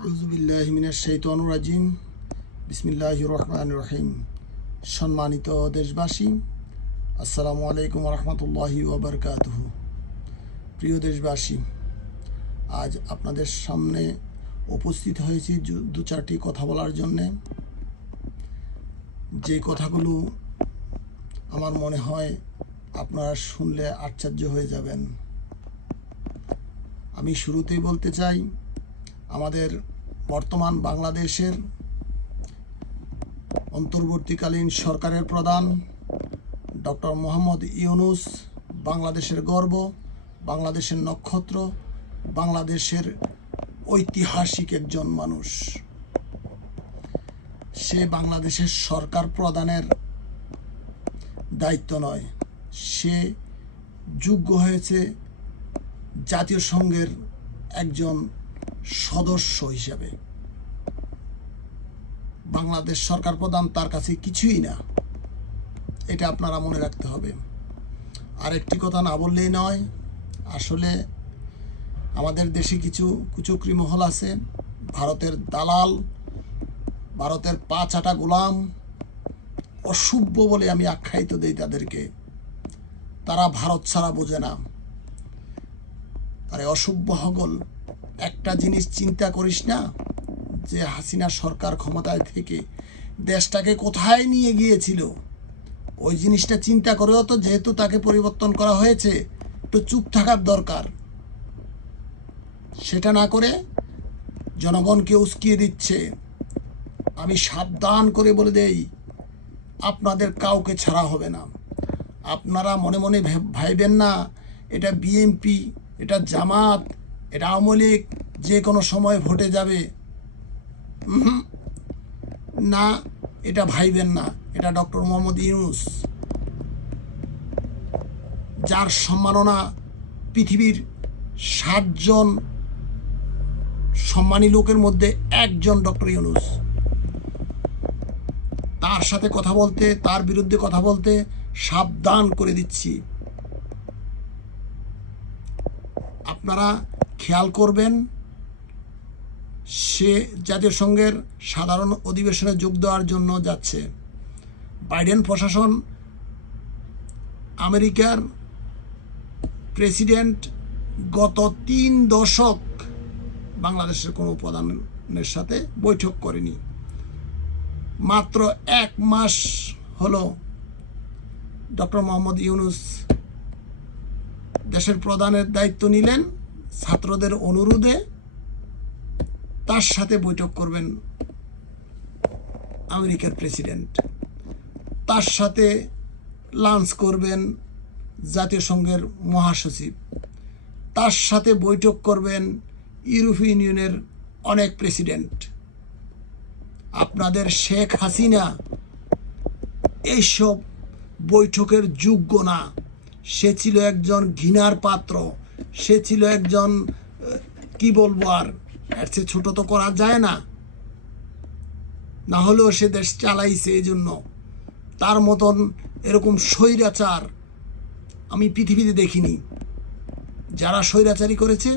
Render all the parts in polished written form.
আউযুবিল্লাহি মিনাশ শাইতানির রাজিম। বিসমিল্লাহির রহমানির রহিম। সম্মানিত দেশবাসী, আসসালামু আলাইকুম রহমতুল্লাহি ওয়া বারাকাতুহু। প্রিয় দেশবাসী, আজ আপনাদের সামনে উপস্থিত হয়েছি দু চারটি কথা বলার জন্যে। যে কথাগুলো আমার মনে হয় আপনারা শুনলে আশ্চর্য হয়ে যাবেন। আমি শুরুতেই বলতে চাই, আমাদের বর্তমান বাংলাদেশের অন্তর্বর্তীকালীন সরকারের প্রধান ডক্টর মোহাম্মদ ইউনূস বাংলাদেশের গর্ব, বাংলাদেশের নক্ষত্র, বাংলাদেশের ঐতিহাসিক একজন মানুষ। সে বাংলাদেশের সরকার প্রধানের দায়িত্ব নয়, সে যোগ্য হয়েছে জাতীয় সংঘের একজন সদস্য হিসেবে। বাংলাদেশ সরকার প্রধান তার কাছে কিছুই না, এটা আপনারা মনে রাখতে হবে। আর একটি কথা না বললেই নয়, আসলে আমাদের দেশে কিছু কুচক্রী মহল আছে, ভারতের দালাল, ভারতের পা চাটা গোলাম, অসভ্য বলে আমি আখ্যায়িত দেই তাদেরকে। তারা ভারত ছাড়া বোঝে না। তারা অসভ্য হগল। একটা জিনিস চিন্তা করিস না, যে হাসিনা সরকার ক্ষমতায় থেকে দেশটাকে কোথায় নিয়ে গিয়েছিল, ওই জিনিসটা চিন্তা করেও তো যেহেতু তাকে পরিবর্তন করা হয়েছে, একটু চুপ থাকার দরকার। সেটা না করে জনগণকে উস্কিয়ে দিচ্ছে। আমি সাবধান করে বলে দেই, আপনাদের কাউকে ছাড়া হবে না। আপনারা মনে মনে ভাইবেন না এটা বিএনপি, এটা জামাত, এটা আওয়ামী লীগ যে কোনো সময় ভোটে যাবে। না, এটা ভাইবেন না। এটা ডক্টর মোহাম্মদ ইউনূস, যার সম্মাননা পৃথিবীর 60 জন সম্মানী লোকের মধ্যে একজন ডক্টর ইউনূস। তার সাথে কথা বলতে, তার বিরুদ্ধে কথা বলতে সাবধান করে দিচ্ছি। আপনারা খেয়াল করবেন, সে জাতীয় সংঘের সাধারণ অধিবেশনে যোগ দেওয়ার জন্য যাচ্ছে। বাইডেন প্রশাসন, আমেরিকার প্রেসিডেন্ট গত 3 দশক বাংলাদেশের কোনো প্রধানের সাথে বৈঠক করেনি। মাত্র 1 মাস হলো ডক্টর মোহাম্মদ ইউনূস দেশের প্রধানের দায়িত্ব নিলেন। ছাত্রদের অনুরোধে তার সাথে বৈঠক করবেন আমেরিকার প্রেসিডেন্ট, তার সাথে লাঞ্চ করবেন জাতীয় সংঘের মহাসচিব, তার সাথে বৈঠক করবেন ইউরোপীয় ইউনিয়নের অনেক প্রেসিডেন্ট। আপনাদের শেখ হাসিনা এইসব বৈঠকের যোগ্য না। সে ছিল একজন ঘৃণার পাত্র, সে ছিল একজন কি বলবো, আর এর চেয়ে ছোট তো করা যায় না। না হলেও সে দেশ চালাইছে, এই জন্য তার মতন এরকম স্বৈরাচার আমি পৃথিবীতে দেখিনি। যারা স্বৈরাচারী করেছে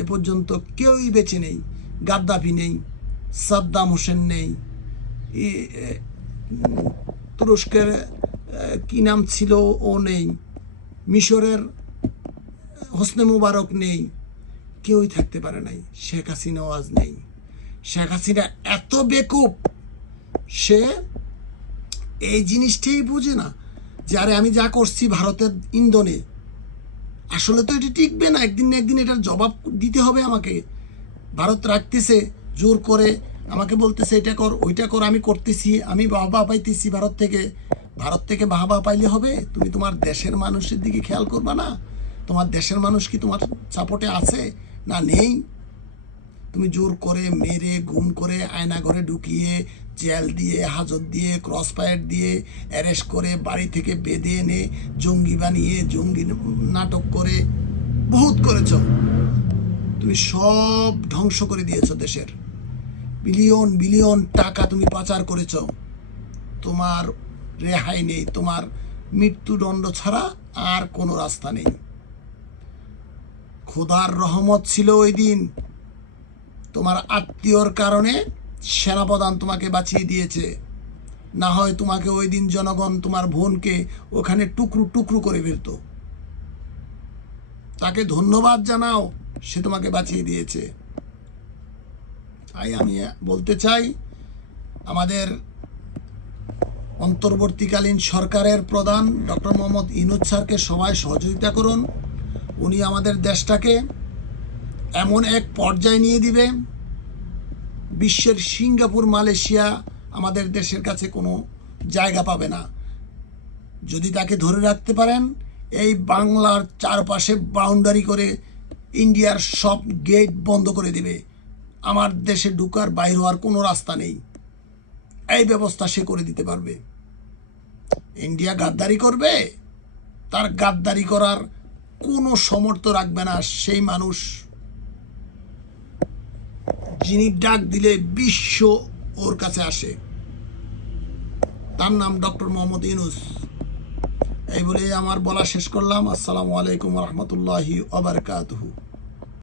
এ পর্যন্ত কেউই বেঁচে নেই। গাদ্দাফি নেই, সাদ্দাম হোসেন নেই, তুরস্কের কি নাম ছিল ও নেই, মিশরের হোসনে মুবারক নেই, কেউই থাকতে পারে নাই। শেখ হাসিনাও আজ নেই। শেখ হাসিনা এত বেকুব, সে এই জিনিসটাই বুঝে না যে আরে আমি যা করছি ভারতের ইন্ধনে, আসলে তো এটি টিকবে না। একদিন না একদিন এটার জবাব দিতে হবে আমাকে। ভারত রাখতেছে জোর করে, আমাকে বলতেছে এটা কর ওইটা কর, আমি করতেছি, আমি বাহবা পাইতেছি ভারত থেকে বাহবা পাইলে হবে? তুমি তোমার দেশের মানুষের দিকে খেয়াল করবা না? তোমার দেশের মানুষ কি তোমার সাপোর্টে আছে না নেই? তুমি জোর করে মেরে গুম করে আয়না ঘরে ঢুকিয়ে জেল দিয়ে, হাজত দিয়ে, ক্রস ফায়ার দিয়ে, অ্যারেস্ট করে বাড়ি থেকে বেঁধে এনে জঙ্গি বানিয়ে, জঙ্গি নাটক করে বহুত করেছ। তুমি সব ধ্বংস করে দিয়েছ। দেশের বিলিয়ন বিলিয়ন টাকা তুমি পাচার করেছ। তোমার রেহাই নেই, তোমার মৃত্যুদণ্ড ছাড়া আর কোনো রাস্তা নেই। খোদার রহমত ছিল ওই দিন তোমার আত্মীয়র কারণে সেনাপ্রধান তোমাকে বাঁচিয়ে দিয়েছে, না হয় তোমাকে ওই দিন জনগণ তোমার বোনকে ওখানে টুকরো টুকরো করে ফেলত। তাকে ধন্যবাদ জানাও, সে তোমাকে বাঁচিয়ে দিয়েছে। তাই আমি বলতে চাই, আমাদের অন্তর্বর্তীকালীন সরকারের প্রধান ডক্টর মোহাম্মদ ইউনূস স্যারকে সবাই সহযোগিতা করুন। উনি আমাদের দেশটাকে এমন এক পর্যায়ে নিয়ে দিবে, বিশ্বের সিঙ্গাপুর মালয়েশিয়া আমাদের দেশের কাছে কোনো জায়গা পাবে না। যদি তাকে ধরে রাখতে পারেন, এই বাংলার চারপাশে বাউন্ডারি করে ইন্ডিয়ার সব গেট বন্ধ করে দিবে, আমার দেশে ঢুকার বাইর হওয়ার কোনো রাস্তা নেই। এই ব্যবস্থা সে করে দিতে পারবে। ইন্ডিয়া গাদ্দারি করবে, তার গাদ্দারি করার কোনো সমর্থ রাখবে না সেই মানুষ যিনি ডাক দিলে বিশ্ব ওর কাছে আসে। তার নাম ডক্টর মোহাম্মদ ইউনূস। এই বলে আমার বলা শেষ করলাম। আসসালামু আলাইকুম ওয়া রাহমাতুল্লাহি ওয়া বারাকাতুহু।